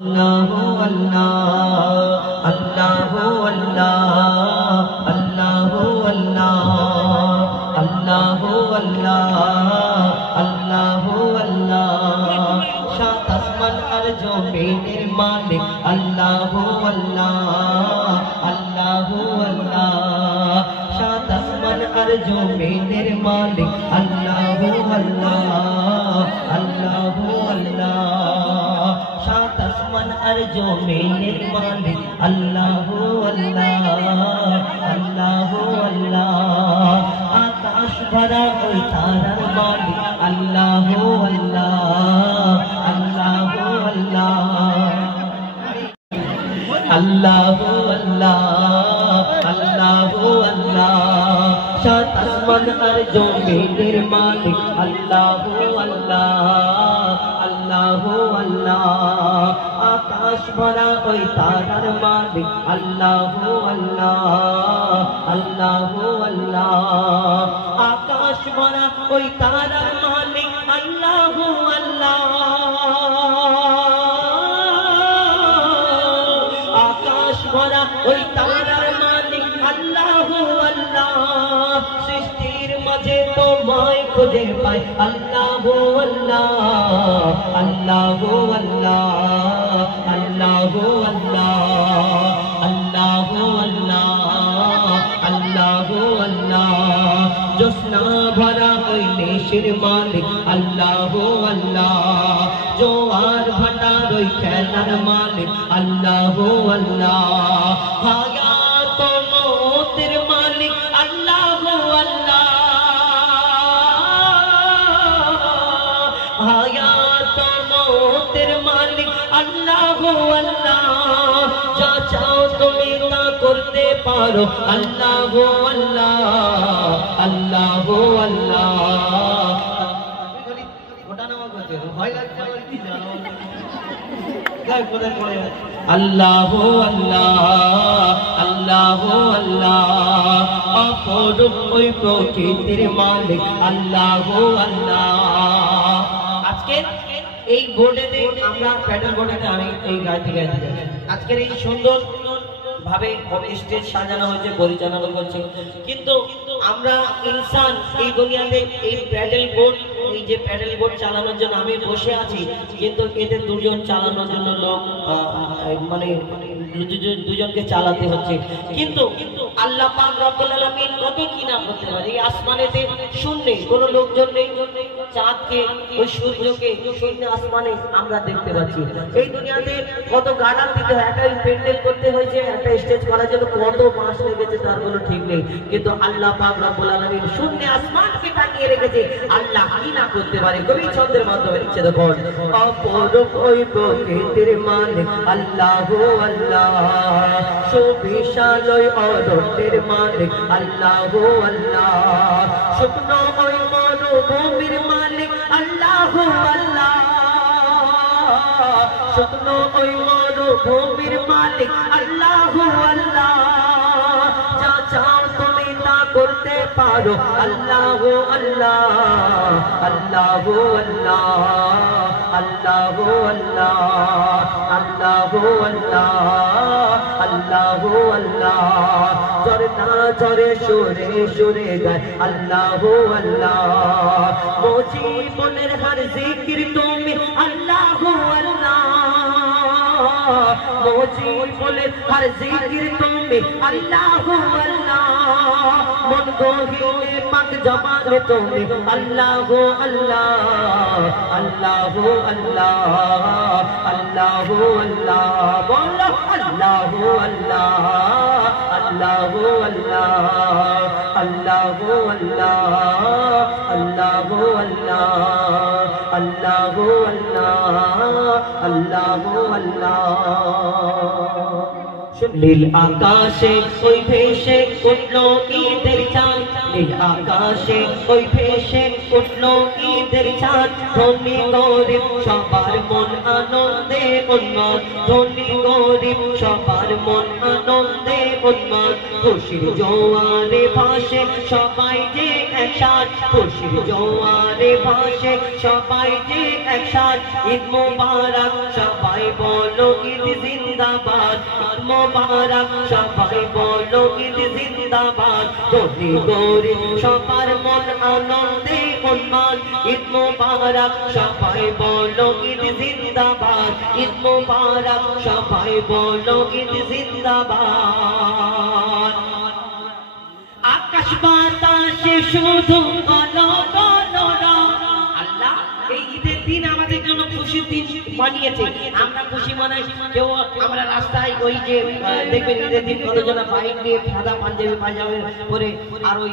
अल्लाह अल्लाह अल्लाह अल्लाह अल्लाह अल्लाह अल्लाह अल्लाह अल्लाह अल्लाह सात आसमान और जमीনের मालिक अल्लाह अल्लाह अल्लाह अल्लाह सात आसमान और जमीনের मालिक अल्लाह अल्लाह अल्लाह अल्लाह सात आसमान और जमीনের मालिक अल्लाह अल्लाह अल्लाह अल्लाह आकाश भरा कोई तारार मालिक अल्लाह अल्लाह अल्लाह अल्लाह अल्लाह अल्लाह अल्लाह अल्लाह सात आसमान और जमीনের मालिक अल्लाह अल्लाह अल्लाह अल्लाह आकाश भरा कोई तारार मालिक अल्लाह अल्लाह अल्लाह अल्लाह आकाश भरा कोई तारार मालिक अल्लाह अल्लाह आकाश भरा कोई तारार मालिक अल्लाह अल्लाह सृष्टिर मजे तो माय खुदे पाए अल्लाह अल्लाह अल्लाह अल्लाह अल्लाह अल्लाह अल्लाह अल्लाह अल्लाह जोस्ना भरा कोई नेशिर मालिक अल्लाह अल्लाह जोआर भटा रोई खेलार मालिक अल्लाह अल्लाह हयात मौतेर मालिक अल्लाह अल्लाह हयात मौतेर मालिक अल्लाह अल्लाह जा चाओ तुमी ता करते पारो अल्लाह अल्लाह अल्लाह अल्लाह अल्लाह अल्लाह अल्लाह अपरूप ओई प्रकृतिर मालिक अल्लाह अल्लाह আজকের এই বোর্ডেতে আমরা প্যাডেল বোর্ডেতে আমি এই গাইতে গাইতে আজকের এই সুন্দর ভাবে স্টেজ সাজানো হয়েছে পরিচালনা করছে কিন্তু আমরা ইনসান এই দুনিয়াতে এই প্যাডেল বোর্ড এই যে প্যাডেল বোর্ড চালানোর জন্য আমি বসে আছি কিন্তু এদের দুজন চালানোর জন্য লোক মানে দুজনকে চালাতে হচ্ছে কিন্তু আল্লাহ পাক রব্বুল আলামিন কত কি না করতে পারে এই আসমানেতে শূন্যে কোনো লোকজন নেই চাঁদকে ওই সূর্যকে শূন্য আসমানে আমরা দেখতে পাচ্ছি এই দুনিয়াতে কত গাড়া দিতে হয় একটা প্যান্ডেল করতে হয়েছে একটা স্টেজ করার জন্য কত মাস লেগেছে তার কোনো ঠিক নেই কিন্তু আল্লাহ পাক রব্বুল আলামিন শূন্য আসমানকে টাকিয়ে রেখেছে আল্লাহ কি না করতে পারে কবি ছন্দের মাধ্যমে লিখছে দেখো অপরূপ ওই প্রকৃতির মালিক আল্লাহ আল্লাহ সুবিশাল ওই অরণ্যের মালিক আল্লাহ আল্লাহ শুকনো ওই মরুভূমির মালিক আল্লাহ আল্লাহ শুকনো ওই মরুভূমির মালিক আল্লাহ আল্লাহ যা চাও তুমি তা করতে পারো আল্লাহ আল্লাহ আল্লাহ আল্লাহ আল্লাহ আল্লাহ আল্লাহ আল্লাহ আল্লাহ জোরে না জোরে সুরে সুরে গায় আল্লাহ আল্লাহ মুজিবুলের হর জিকির তুমি আল্লাহ আল্লাহ মুজিবুলের হর জিকির তুমি আল্লাহ আল্লাহ মন গহিনে পাক জবানে তুমি আল্লাহ আল্লাহ আল্লাহ আল্লাহ আল্লাহ আল্লাহ বলো আল্লাহ আল্লাহ আল্লাহ আল্লাহ আল্লাহ আল্লাহ আল্লাহ আল্লাহ আল্লাহ আল্লাহ নীল আকাশে ওই ভেসে উঠলো ঈদের চাঁদ নীল আকাশে ওই ভেসে উঠলো ঈদের চাঁদ ধনী গরিব সবার মন আনন্দে উন্মাদ ধনী গরিব সবার মন আনন্দে উন্মাদ খুশির জোয়ারে ভাসে সবাই যে একসাথ খুশির জোয়ারে ভাসে সবাই যে একসাথ ঈদ মোবারক সবাই বলো ঈদ জিন্দাবাদ ঈদ মোবারক সবাই বলো ঈদ জিন্দাবাদ ধনী গরিব সবার মন আনন্দে উন্মাদ ঈদ মোবারক সবাই বলো ঈদ জিন্দাবাদ ঈদ মোবারক সবাই বলো ঈদ জিন্দাবাদ আকাশ বাতাসে শুধু আল্লাহ এই ঈদের দিন আমাদের জন্য খুশির দিন বানিয়েছে আমরা খুশি মানাই কেউ আমরা রাস্তায় ওই যে দেখবেন ঈদের দিন কতজন বাইক নিয়ে সাদা পাঞ্জাবি পরে আর ওই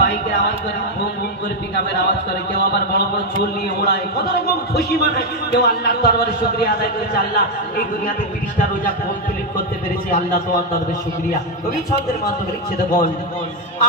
বাইকের আওয়াজ করে বুম বুম করে পিকআপের আওয়াজ করে কেউ আবার বড় বড় চুল নিয়ে ওড়ায় কত রকম খুশি মানায় কেউ আল্লাহর দরবারে শুকরিয়া আদায় করেছে আল্লাহ এই দুনিয়াতে 30টা রোজা কমপ্লিট করতে পেরেছি আল্লাহ তোমার দরবারে শুকরিয়া কবি ছন্দের মাধ্যমে লিখছে তো বল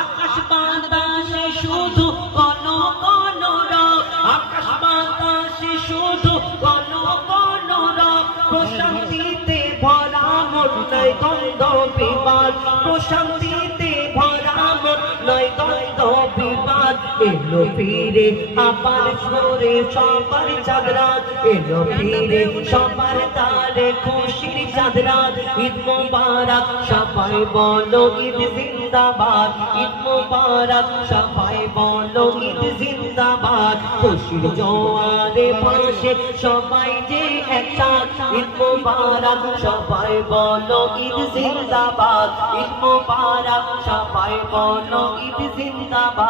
আকাশ বাতাসে শুধু কোন কোন রব আকাশ বাতাসে শুধু কোন কোন রব প্রশান্তিতে ভরা মন নাই দ্বন্দ্ব বিবাদ প্রশান্তিতে ভরা মন নাই দ্বন্দ্ব বিবাদ এলো ফিরে আবার সরে সবার চাঁদরাত এলো ফিরে সবার তারে খুশির চাঁদরাত ঈদ মোবারক সবাই বলো ঈদ জিন্দাবাদ ঈদ মোবারক সবাই বলো ঈদ জিন্দাবাদ খুশির জোয়ারে ভাসে সবাই যে একসাথ ঈদ মোবারক সবাই বলো ঈদ জিন্দাবাদ ঈদ মোবারক সবাই বলো ঈদ জিন্দাবাদ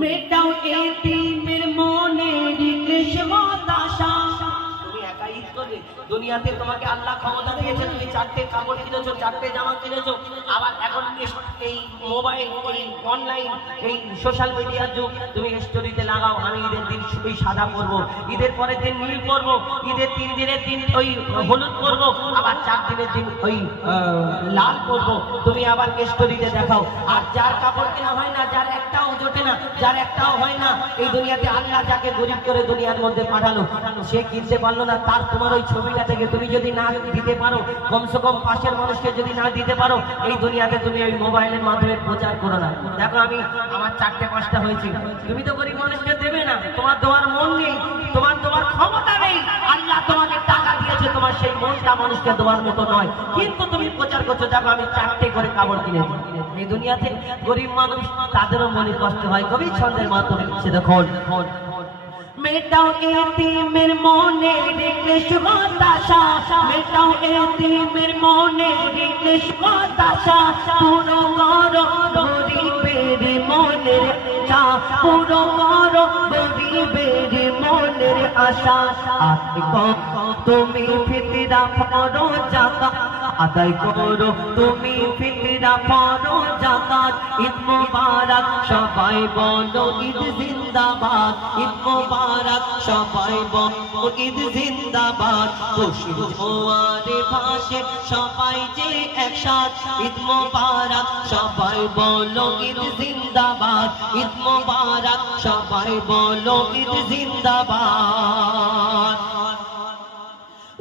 মেটাও এতিমের মনের ক্লেশ হতাশা তুমি একা ঈদ করবে দুনিয়াতে তোমাকে আল্লাহ ক্ষমতা দিয়েছে তুমি 4টে কাপড় কিনেছো 4টে জামা কিনেছো আবার এখন এই মোবাইল এই অনলাইন এই সোশ্যাল মিডিয়ার যুগ তুমি স্টোরিতে লাগাও আমি ঈদের দিন ওই সাদা পরবো ঈদের পরের দিন নীল পরবো ঈদের 3 দিনের দিন ওই হলুদ পরবো আবার 4 দিনের দিন ওই লাল পরবো তুমি আবার স্টোরিতে দেখাও আর যার কাপড় কেনা হয় না যার একটাও জোটে না যার একটাও হয় না এই দুনিয়াতে আল্লাহ যাকে গরিব করে দুনিয়ার মধ্যে পাঠালো সে কিনতে পারলো না তার তোমার ওই ছবিটা থেকে তুমি যদি না দিতে পারো কমসে কম পাশের মানুষকে যদি না দিতে পারো এই দুনিয়াতে তুমি ওই মোবাইলের মাধ্যমে প্রচার করো না দেখো আমি আমার 4টে 5টা হয়েছে তুমি তো গরিব মানুষকে দেবে না তোমার দেওয়ার মন নেই তোমার দেওয়ার ক্ষমতা নেই আল্লাহ তোমাকে টাকা দিয়েছে তোমার সেই মনটা মানুষকে দেওয়ার মতো নয় কিন্তু তুমি প্রচার করছো দেখো আমি 4টে করে কাপড় কিনেছি এই দুনিয়াতে গরিব মানুষ তাদেরও মনে কষ্ট হয় কবি ছন্দের মাধ্যমে সে দেখো মেটাও এতিমের মনের ক্লেশ হতাশা মেটাও এতিমের মনের ক্লেশ হতাশা পুরো করো গরিবের মনের চা পুরো করো গরিবের মনের আশা তুমি ফিতরা পড়ো যাকাত আদায় করো তুমি ফিতরা পড়ো যাকাত ঈদ মোবারক সবাই বলো ঈদ জিন্দাবাদ ঈদ মোবারক সবাই বলো ঈদ জিন্দাবাদ খুশির জোয়ারে ভাসে সবাই যে একসাথ ঈদ মোবারক সবাই বলো ঈদ জিন্দাবাদ ঈদ মোবারক সবাই বলো ঈদ জিন্দাবাদ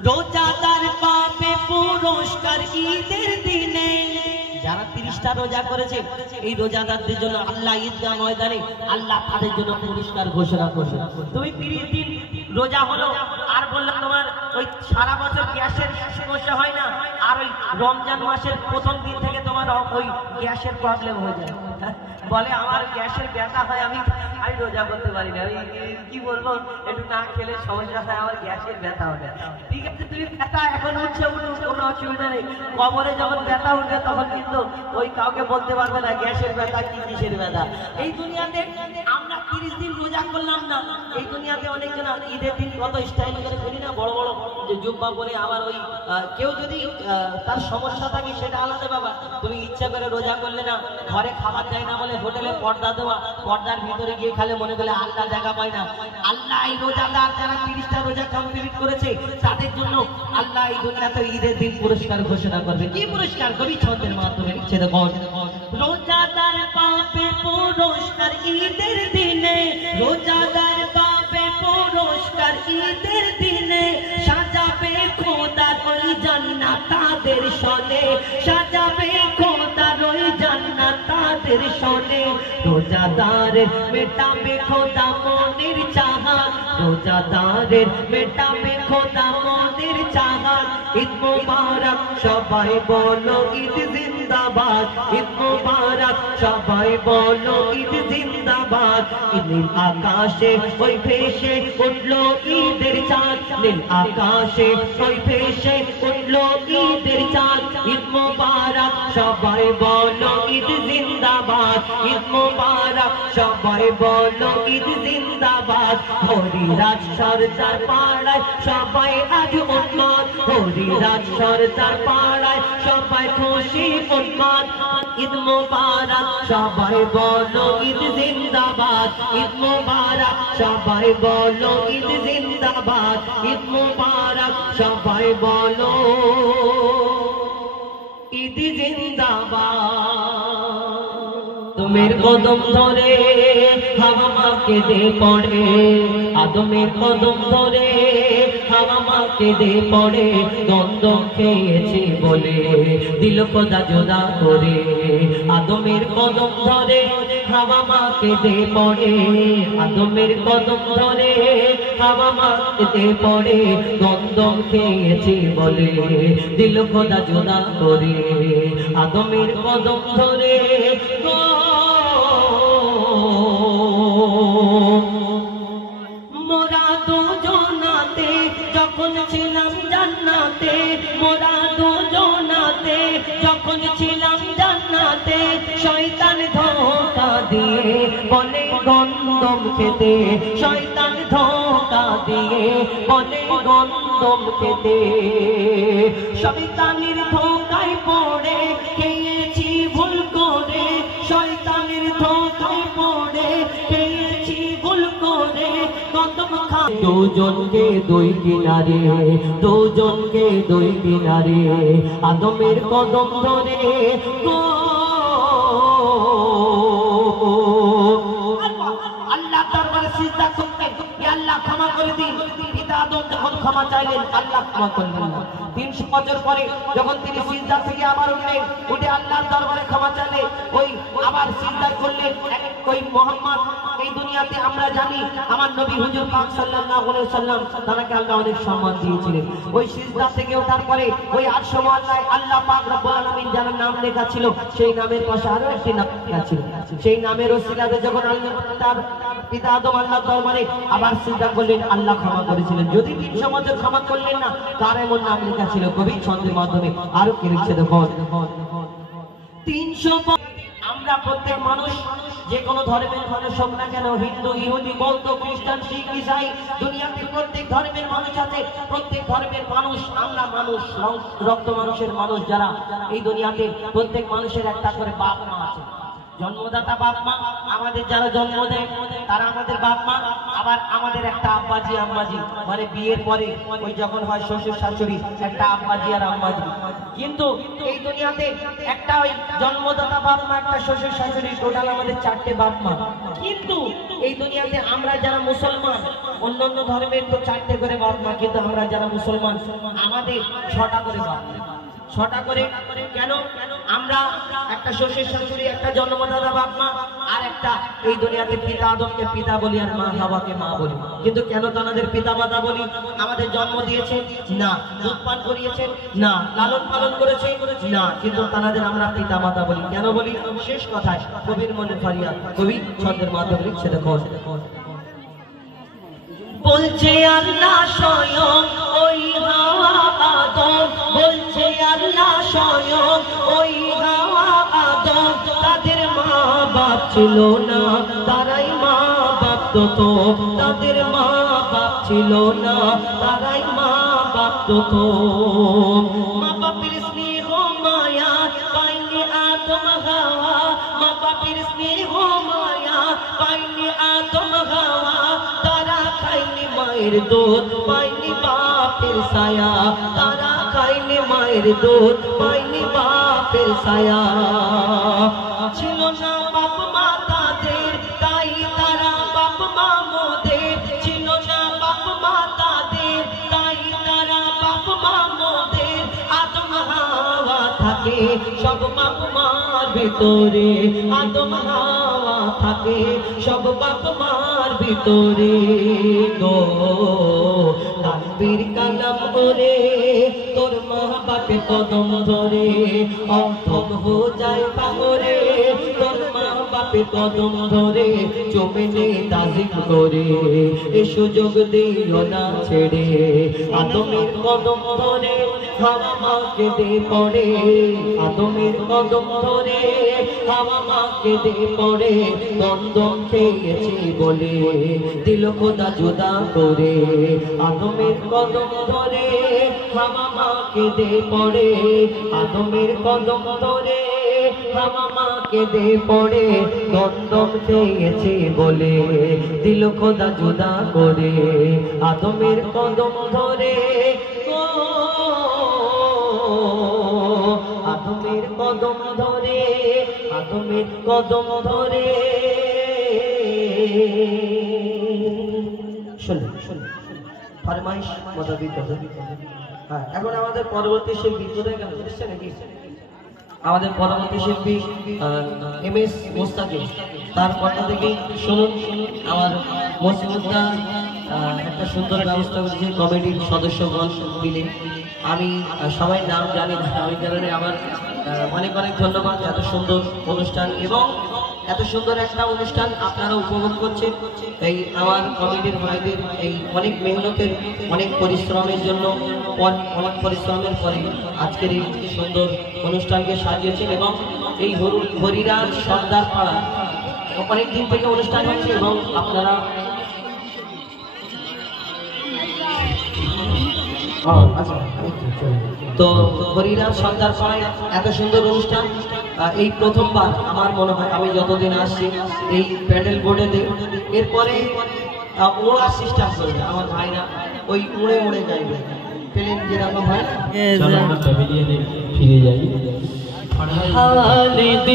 রোজাদার পাবে পুরস্কার ঈদের দিনে যারা 30টা রোজা করেছে এই রোজাদারদের জন্য আল্লাহ ঈদগাহ ময়দানে আল্লাহ তাদের জন্য পুরস্কার ঘোষণা করবে তুমি 30 দিন রোজা হলো আর বললাম তোমার ওই সারা বছর গ্যাসের সমস্যা হয় না আর ওই রমজান মাসের প্রথম দিন থেকে তোমার ওই গ্যাসের প্রবলেম হয়ে যায় বলে আমার গ্যাসের ব্যথা হয় আমি রোজা করতে পারি না কি বলবো একটু না খেলে সমস্যা হয় আমার গ্যাসের ব্যথা হবে ঠিক আছে তুমি ব্যথা এখন উঠছে কোনো অসুবিধা নেই কবরে যখন ব্যথা উঠবে তখন কিন্তু ওই কাউকে বলতে পারবে না গ্যাসের ব্যথা কি কিসের ব্যথা এই দুনিয়াতে আমরা 30 দিন রোজা করলাম না এই দুনিয়াতে অনেকজন ঈদের দিন কত স্টাইল করে করি না বড় বড় যে জুব্বা পরে আবার ওই কেউ যদি তার সমস্যা থাকে সেটা আলাদা বাবা। তুমি ইচ্ছা করে রোজা করলে না, ঘরে খাবার দেয় না বলে হোটেলে পর্দা দেওয়া, পর্দার ভিতরে গিয়ে খালে মনে করলে আল্লাহ দেখা পায় না। আল্লাহ এই রোজাদার যারা 30টা রোজা কমপ্লিট করেছে তাদের জন্য আল্লাহ এই দুনিয়াতে ঈদের দিন পুরস্কার ঘোষণা করবে। কি পুরস্কার? কবি ছন্দের মাধ্যমে লিখছে দেখুন, রোজাদার পাবে পুরস্কার ঈদের দিনে, রোজাদার পাবে পুরস্কার ঈদের দিনে, সাজাবে খোদার ওই জান্নাত তাদের শোনে, সাজাবে খোদার ওই জান্নাত তাদের শোনে। রোজাদারের মেটাবে খোদা মনের চাহাত, রোজাদারের মেটাবে খোদা মনের চাহাত। ঈদ মুবারক সবাই বলো ঈদ জিন্দাবাদ, ঈদ মুবারক সবাই বলো ঈদ জিন্দাবাদ। নীল আকাশে ওই ভেসে উঠলো ঈদের চাঁদ, নীল আকাশে ওই ভেসে উঠলো ঈদের চাঁদ। ঈদ মুবারক সবাই বলো ঈদ জিন্দাবাদ, ঈদ মুবারক সবাই বলো ঈদ জিন্দাবাদ। হরিরাজ সরদার পাড়ায় সবাই আজ উন্মাদ, হরিরাজ সরদার পাড়ায় সবাই খুশি উন্মাদ। ঈদ মুবারক সবাই বলো ঈদ জিন্দাবাদ, ঈদ মুবারক সবাই বলো ঈদ জিন্দাবাদ, ঈদ মুবারক সবাই বলো ঈদ জিন্দাবাদ। আদমের কদম ধরে হাওয়া মাকে দে পড়ে, আদমের কদম ধরে হাওয়া মাকে দে পড়ে। দ্বন্দ্ব খেয়েছি বলে দিল খোদা জোদা করে, আদমের কদম ধরে হাওয়া মাকে দে পড়ে, আদমের কদম ধরে হাওয়া মাকে দে পড়ে। দ্বন্দ্ব খেয়েছি বলে দিল খোদা জোদা করে, আদমের কদম ধরে মোরা দুজনাতে যখন ছিলাম জান্নাতে, মোরা দুজনাতে যখন ছিলাম জান্নাতে। শয়তান ধোঁকা দিয়ে বলে গন্ধম খেতে, শয়তান ধোঁকা দিয়ে বলে গন্ধম খেতে। শয়তানের ধোঁকায় পড়ে খেয়েছি ভুল করে, শয়তানের ধোঁকায় পড়ে খেয়েছি ভুল করে গন্ধম খা। দুজনকে দুই কিনারে, দুজনকে দুই কিনারে, আদমের কদম ধরে আল্লাহ দরবারে সিজদা করতে, আল্লাহ ক্ষমা করে দিন। পিতা আদম যখন ক্ষমা চাইলেন আল্লাহ ক্ষমা করলেন না। 300 বছর পরে যখন তিনি সিজদা থেকে আবার উঠলেন, উঠে আল্লাহর দরবারে ক্ষমা চাইলে ওই আবার সিজদা করলেন। ওই মোহাম্মদ এই দুনিয়াতে আমরা জানি আমার নবী হুজুর পাক সাল্লাল্লাহু আলাইহি ওয়াসাল্লাম তাকে আল্লাহ অনেক সম্মান দিয়েছিলেন। ওই সিজদা থেকে ওঠার পরে ওই আরশ মহল্লায় আল্লাহ পাক রব্বুল আলামিন যার নাম লেখা ছিল সেই নামের পাশে আরো একটি নাম লেখা ছিল। সেই নামের ওসিলাতে যখন আল্লাহ তার পিতা আদম আল্লাহর দরবারে আবার সিজদা করলেন, আল্লাহ ক্ষমা করেছিলেন। যদি 300 বছর ক্ষমা করলেন না, তার এমন নাম লেখা ছিল। কবি ছন্দের মাধ্যমে আরো কি লিখছে দেখুন, 300 আমরা প্রত্যেক মানুষ যে কোনো ধর্মের মানুষ হোক না কেন, হিন্দু, ইহুদি, বৌদ্ধ, খ্রিস্টান, শিখ, ইসাই, দুনিয়াতে প্রত্যেক ধর্মের মানুষ আছে। প্রত্যেক ধর্মের মানুষ, আমরা মানুষ, রক্ত মানুষের মানুষ যারা এই দুনিয়াতে, প্রত্যেক মানুষের একটা করে বাপ মা আছে। জন্মদাতা বাপ মা, আমাদের যারা জন্ম দেয় তারা আমাদের বাপ মা। আবার আমাদের একটা আব্বাজি আম্মাজি, মানে বিয়ের পরে ওই যখন হয় শ্বশুর শাশুড়ি, একটা আব্বাজি আর আম্মাজি। কিন্তু এই দুনিয়াতে একটা ওই জন্মদাতা বাপ মা, একটা শ্বশুর শাশুড়ি, টোটাল আমাদের 4টে বাপ মা। কিন্তু এই দুনিয়াতে আমরা যারা মুসলমান, অন্যান্য ধর্মের তো 4টে করে বাপ মা, কিন্তু আমরা যারা মুসলমান আমাদের 6টা করে বাপ মা। 6টা করে কেন? আমরা একটা শ্বশুর শাশুড়ি, একটা জন্মদাতা বাপ মা, আর একটা এই দুনিয়াতে পিতা আদমকে পিতা বলি আর মা হাওয়াকে মা বলি। কিন্তু কেন তাদের পিতা মাতা বলি? আমাদের জন্ম দিয়েছে না, দুধ পান করিয়েছে না, লালন পালন করেছে না, কিন্তু তাদের আমরা পিতা মাতা বলি। কেন বলি? শেষ কথায় কবির মনে ফারিয়াদ, কবি ছন্দের মাধ্যমে লিখছে দেখুন, বলছে আল্লাহ স্বয়ং ওই হাওয়া আদম, বলছে আল্লাহ স্বয়ং ওই হাওয়া আদম। তাদের মা বাপ ছিল না, তারাই মা বাপ তো, তাদের মা বাপ ছিল না, তারাই মা বাপ প্রথম মা বাপের স্নেহ মায়া পাইনি আদম হাওয়া মা বাপের স্নেহ মায়া পাইনি আদম হাওয়া তারা খাইনি মায়ের দুধ পাইনি বাপের ছায়া তারা খাইনি মায়ের দুধ পাইনি বাপের ছায়া ছিল না বাপ মা তাদের তাই তারা বাপ মা মোদের ছিল না বাপ মা তাদের তাই তারা বাপ মা মোদের আদম হাওয়া থাকে সব বাপ মার ভিতরে আদম হাওয়া থাকে সব বাপ মার ভিতরে গো তাকবীর কালাম করে তোর মা বাপে কদম ধরে অন্তম হো যায় পাগরে তোর মা বাপে কদম ধরে জমিনে তাজিম করে এ সুযোগ দিও না ছেড়ে আদমের কদম ধরে হাওয়া মাকে দে পড়ে আদমের কদম ধরে হাওয়া মাকে দে পড়ে দন্দম খেয়েছি বলে দিল খোদা জুদা করে আদমের কদম ধরে হাওয়া মাকে দে পড়ে আদমের কদম ধরে হাওয়া মাকে দে পড়ে দন্দম খেয়েছি বলে দিল খোদা জুদা করে আদমের কদম ধরে আদমের কদম ধরে আদমের কদম ধরে শুনুন শুনুন ফরমাইশ মোতাবেক হ্যাঁ এখন আমাদের পরবর্তী শিল্পী কোথায় গেল এসছে নাকি আমাদের পরবর্তী শিল্পী এমএস মোস্তাকিম তার কথা থেকে শুনুন আমার মসজিদটা একটা সুন্দর ব্যবস্থা করেছে কমিটির সদস্যগণ মিলে আমি সবাই নাম জানি না ওই কারণে আমার অনেক অনেক ধন্যবাদ এত সুন্দর অনুষ্ঠান এবং এত সুন্দর একটা অনুষ্ঠান আপনারা উপভোগ করছেন এই আমার কমিটির ভাইদের এই অনেক মেহনতের অনেক পরিশ্রমের জন্য অনেক পরিশ্রমের পরে আজকের এই সুন্দর অনুষ্ঠানকে সাজিয়েছেন এবং এই হরিরাজ সর্দার পাড়া অনেক দিন থেকে অনুষ্ঠান হচ্ছে এবং আপনারা তো হরিরাজ সর্দার পাড়ায় এত সুন্দর অনুষ্ঠান এই প্রথমবার আমার মনে হয় আমি যতদিন আসছি এই প্যাডেল বোর্ডেতে এরপরে ওড়ার সিস্টেম করবে আমার ভাইরা ওই উড়ে উড়ে যাইবে প্লেন যেরকম হয় ফিরে যাই হাল দিল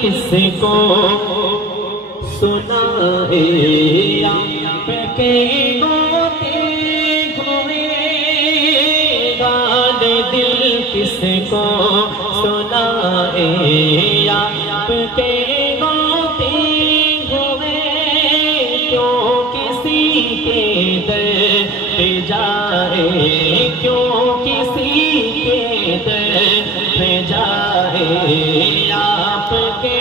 কিসকো सुनाए आपके गोते हुए गाल दिल किसको सुनाए आपके गोते हुए क्यों किसी के दर पे जाए क्यों किसी के दर पे जाए आपके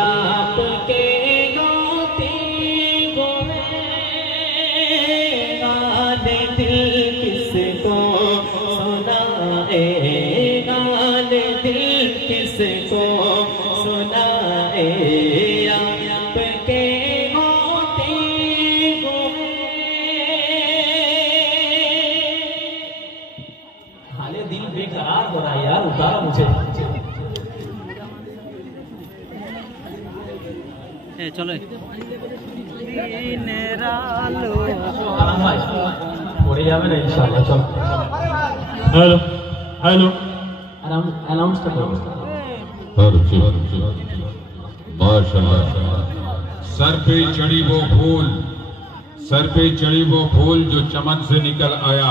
आपके गोते हुए गाल दिल किसको सुनाए गाल दिल किसको सुनाए आपके गोते हुए हाले दिल बेकरार हो रहा है यार उतारा मुझे चलो পড়ে যাবে না ইনশাআল্লাহ চল हेलो हेलो अनाउंस कर दो माशाल्लाह सर पे चढ़ी वो फूल जो चमन से निकल आया